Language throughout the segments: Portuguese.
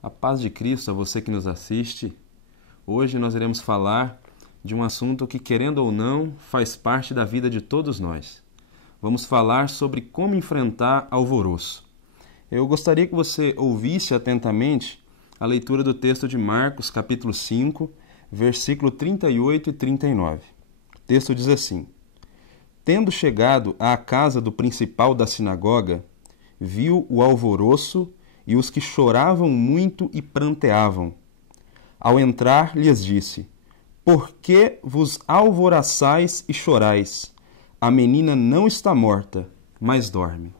A paz de Cristo a você que nos assiste. Hoje nós iremos falar de um assunto que, querendo ou não, faz parte da vida de todos nós. Vamos falar sobre como enfrentar alvoroço. Eu gostaria que você ouvisse atentamente a leitura do texto de Marcos, capítulo 5, versículo 38 e 39. O texto diz assim: Tendo chegado à casa do principal da sinagoga, viu o alvoroço e os que choravam muito e pranteavam. Ao entrar, lhes disse: Por que vos alvoroçais e chorais? A menina não está morta, mas dorme.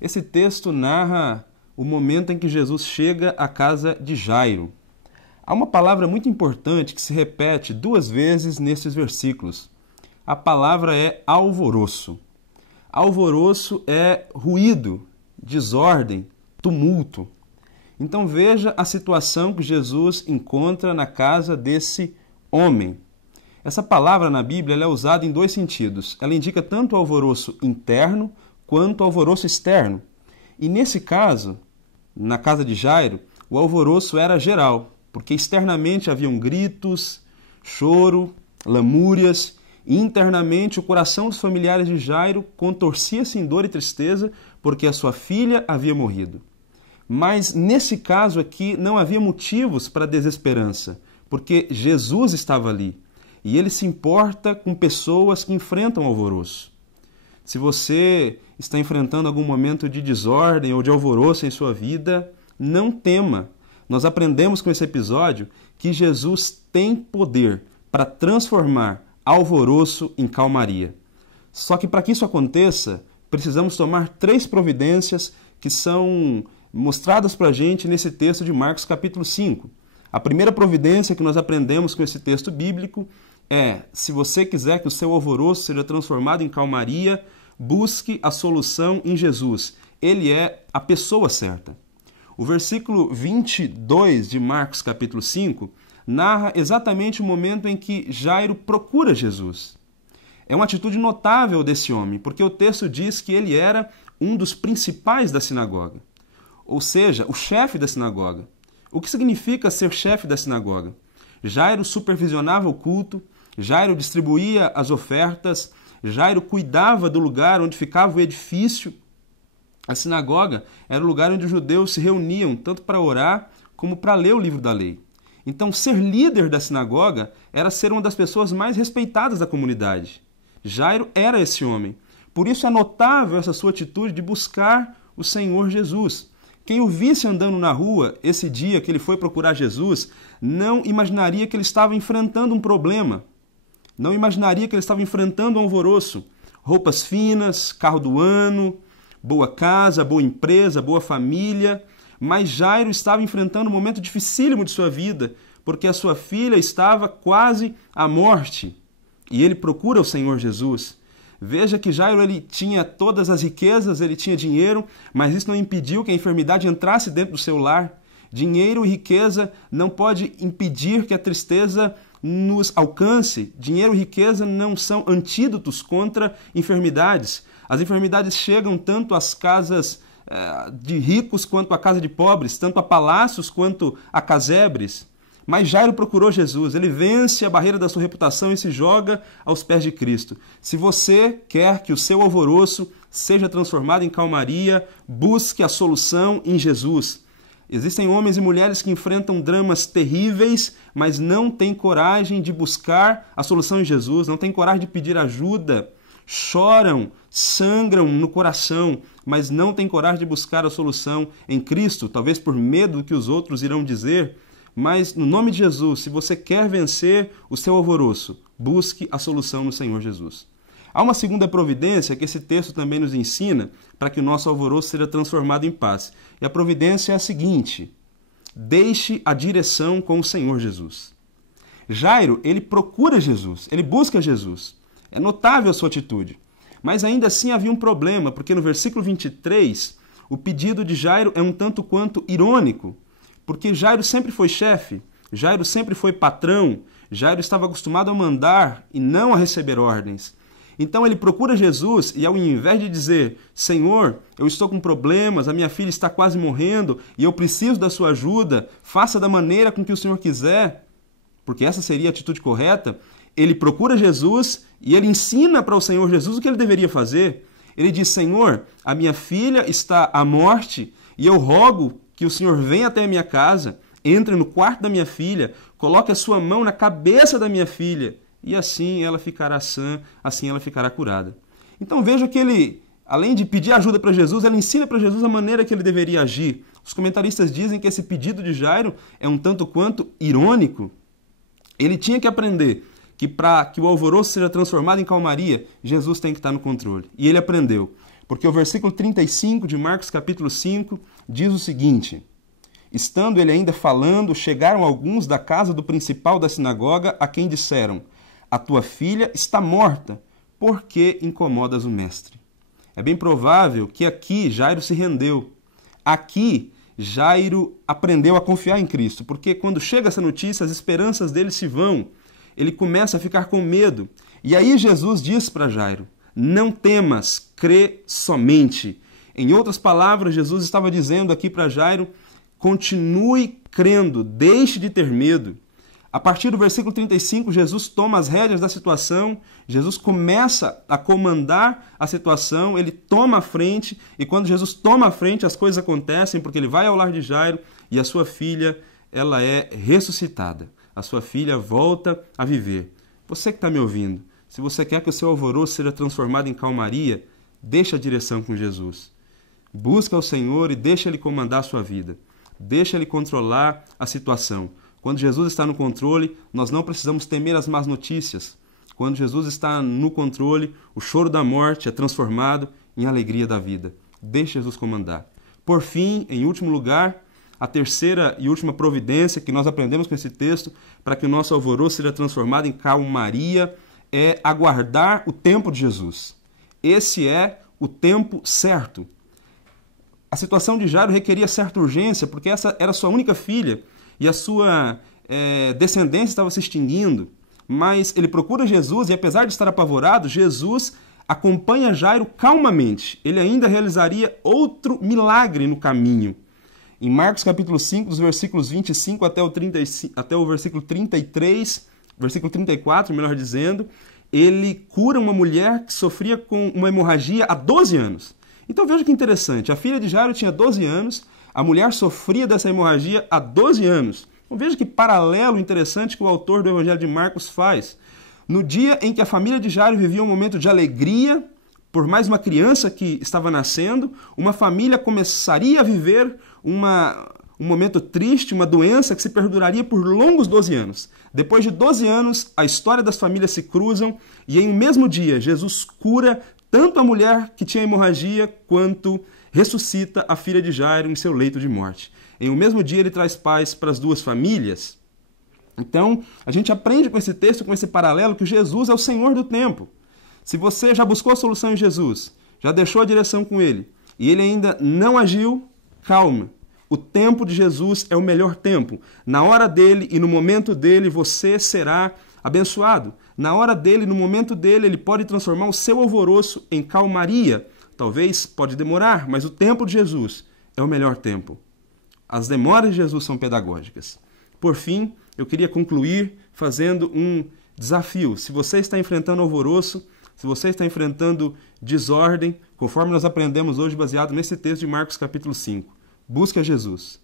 Esse texto narra o momento em que Jesus chega à casa de Jairo. Há uma palavra muito importante que se repete 2 vezes nesses versículos. A palavra é alvoroço. Alvoroço é ruído, desordem, tumulto. Então veja a situação que Jesus encontra na casa desse homem. Essa palavra na Bíblia ela é usada em 2 sentidos. Ela indica tanto o alvoroço interno quanto o alvoroço externo. E nesse caso, na casa de Jairo, o alvoroço era geral, porque externamente haviam gritos, choro, lamúrias, e internamente o coração dos familiares de Jairo contorcia-se em dor e tristeza porque a sua filha havia morrido. Mas nesse caso aqui não havia motivos para desesperança, porque Jesus estava ali e ele se importa com pessoas que enfrentam alvoroço. Se você está enfrentando algum momento de desordem ou de alvoroço em sua vida, não tema. Nós aprendemos com esse episódio que Jesus tem poder para transformar alvoroço em calmaria. Só que para que isso aconteça, precisamos tomar 3 providências que são mostradas para a gente nesse texto de Marcos capítulo 5. A primeira providência que nós aprendemos com esse texto bíblico é: se você quiser que o seu alvoroço seja transformado em calmaria, busque a solução em Jesus. Ele é a pessoa certa. O versículo 22 de Marcos capítulo 5 narra exatamente o momento em que Jairo procura Jesus. É uma atitude notável desse homem, porque o texto diz que ele era um dos principais da sinagoga, ou seja, o chefe da sinagoga. O que significa ser chefe da sinagoga? Jairo supervisionava o culto, Jairo distribuía as ofertas, Jairo cuidava do lugar onde ficava o edifício. A sinagoga era o lugar onde os judeus se reuniam, tanto para orar como para ler o livro da lei. Então, ser líder da sinagoga era ser uma das pessoas mais respeitadas da comunidade. Jairo era esse homem. Por isso é notável essa sua atitude de buscar o Senhor Jesus. Quem o visse andando na rua esse dia que ele foi procurar Jesus, não imaginaria que ele estava enfrentando um problema. Não imaginaria que ele estava enfrentando um alvoroço. Roupas finas, carro do ano, boa casa, boa empresa, boa família. Mas Jairo estava enfrentando um momento dificílimo de sua vida, porque a sua filha estava quase à morte. E ele procura o Senhor Jesus. Veja que Jairo ele tinha todas as riquezas, ele tinha dinheiro, mas isso não impediu que a enfermidade entrasse dentro do seu lar. Dinheiro e riqueza não pode impedir que a tristeza nos alcance. Dinheiro e riqueza não são antídotos contra enfermidades. As enfermidades chegam tanto às casas de ricos quanto à casa de pobres, tanto a palácios quanto a casebres. Mas Jairo procurou Jesus, ele vence a barreira da sua reputação e se joga aos pés de Cristo. Se você quer que o seu alvoroço seja transformado em calmaria, busque a solução em Jesus. Existem homens e mulheres que enfrentam dramas terríveis, mas não têm coragem de buscar a solução em Jesus, não têm coragem de pedir ajuda. Choram, sangram no coração, mas não têm coragem de buscar a solução em Cristo, talvez por medo do que os outros irão dizer. Mas, no nome de Jesus, se você quer vencer o seu alvoroço, busque a solução no Senhor Jesus. Há uma segunda providência que esse texto também nos ensina para que o nosso alvoroço seja transformado em paz. E a providência é a seguinte: deixe a direção com o Senhor Jesus. Jairo, ele procura Jesus, ele busca Jesus. É notável a sua atitude. Mas ainda assim havia um problema, porque no versículo 23, o pedido de Jairo é um tanto quanto irônico, porque Jairo sempre foi chefe, Jairo sempre foi patrão, Jairo estava acostumado a mandar e não a receber ordens. Então ele procura Jesus e ao invés de dizer, Senhor, eu estou com problemas, a minha filha está quase morrendo e eu preciso da sua ajuda, faça da maneira com que o Senhor quiser, porque essa seria a atitude correta, ele procura Jesus e ele ensina para o Senhor Jesus o que ele deveria fazer. Ele diz, Senhor, a minha filha está à morte e eu rogo que o Senhor venha até a minha casa, entre no quarto da minha filha, coloque a sua mão na cabeça da minha filha e assim ela ficará sã, assim ela ficará curada. Então veja que ele, além de pedir ajuda para Jesus, ele ensina para Jesus a maneira que ele deveria agir. Os comentaristas dizem que esse pedido de Jairo é um tanto quanto irônico. Ele tinha que aprender que para que o alvoroço seja transformado em calmaria, Jesus tem que estar no controle. E ele aprendeu, porque o versículo 35 de Marcos capítulo 5 diz o seguinte, estando ele ainda falando, chegaram alguns da casa do principal da sinagoga a quem disseram, a tua filha está morta, por que incomodas o mestre? É bem provável que aqui Jairo se rendeu. Aqui Jairo aprendeu a confiar em Cristo, porque quando chega essa notícia, as esperanças dele se vão. Ele começa a ficar com medo. E aí Jesus diz para Jairo, não temas, crê somente. Em outras palavras, Jesus estava dizendo aqui para Jairo, continue crendo, deixe de ter medo. A partir do versículo 35, Jesus toma as rédeas da situação, Jesus começa a comandar a situação, ele toma a frente, e quando Jesus toma a frente, as coisas acontecem, porque ele vai ao lar de Jairo e a sua filha, ela é ressuscitada. A sua filha volta a viver. Você que está me ouvindo, se você quer que o seu alvoroço seja transformado em calmaria, deixa a direção com Jesus. Busca o Senhor e deixa Ele comandar a sua vida. Deixa Ele controlar a situação. Quando Jesus está no controle, nós não precisamos temer as más notícias. Quando Jesus está no controle, o choro da morte é transformado em alegria da vida. Deixe Jesus comandar. Por fim, em último lugar, a terceira e última providência que nós aprendemos com esse texto para que o nosso alvoroço seja transformado em calmaria é aguardar o tempo de Jesus. Esse é o tempo certo. A situação de Jairo requeria certa urgência, porque essa era sua única filha e a sua descendência estava se extinguindo. Mas ele procura Jesus e, apesar de estar apavorado, Jesus acompanha Jairo calmamente. Ele ainda realizaria outro milagre no caminho. Em Marcos capítulo 5, dos versículos 25 até o versículo 33, versículo 34, melhor dizendo, ele cura uma mulher que sofria com uma hemorragia há 12 anos. Então veja que interessante, a filha de Jairo tinha 12 anos, a mulher sofria dessa hemorragia há 12 anos. Então veja que paralelo interessante que o autor do Evangelho de Marcos faz. No dia em que a família de Jairo vivia um momento de alegria, por mais uma criança que estava nascendo, uma família começaria a viver um momento triste, uma doença que se perduraria por longos 12 anos. Depois de 12 anos, a história das famílias se cruzam e em um mesmo dia, Jesus cura tanto a mulher que tinha hemorragia quanto ressuscita a filha de Jairo em seu leito de morte. Em um mesmo dia, ele traz paz para as duas famílias. Então, a gente aprende com esse texto, com esse paralelo, que Jesus é o Senhor do tempo. Se você já buscou a solução em Jesus, já deixou a direção com Ele, e Ele ainda não agiu, calma. O tempo de Jesus é o melhor tempo. Na hora dele e no momento dele, você será abençoado. Na hora dele, no momento dele, ele pode transformar o seu alvoroço em calmaria. Talvez pode demorar, mas o tempo de Jesus é o melhor tempo. As demoras de Jesus são pedagógicas. Por fim, eu queria concluir fazendo um desafio. Se você está enfrentando alvoroço, se você está enfrentando desordem, conforme nós aprendemos hoje baseado nesse texto de Marcos capítulo 5, busque a Jesus.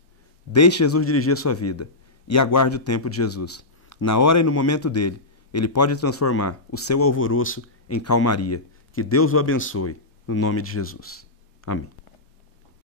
Deixe Jesus dirigir a sua vida e aguarde o tempo de Jesus. Na hora e no momento dele, ele pode transformar o seu alvoroço em calmaria. Que Deus o abençoe, no nome de Jesus. Amém.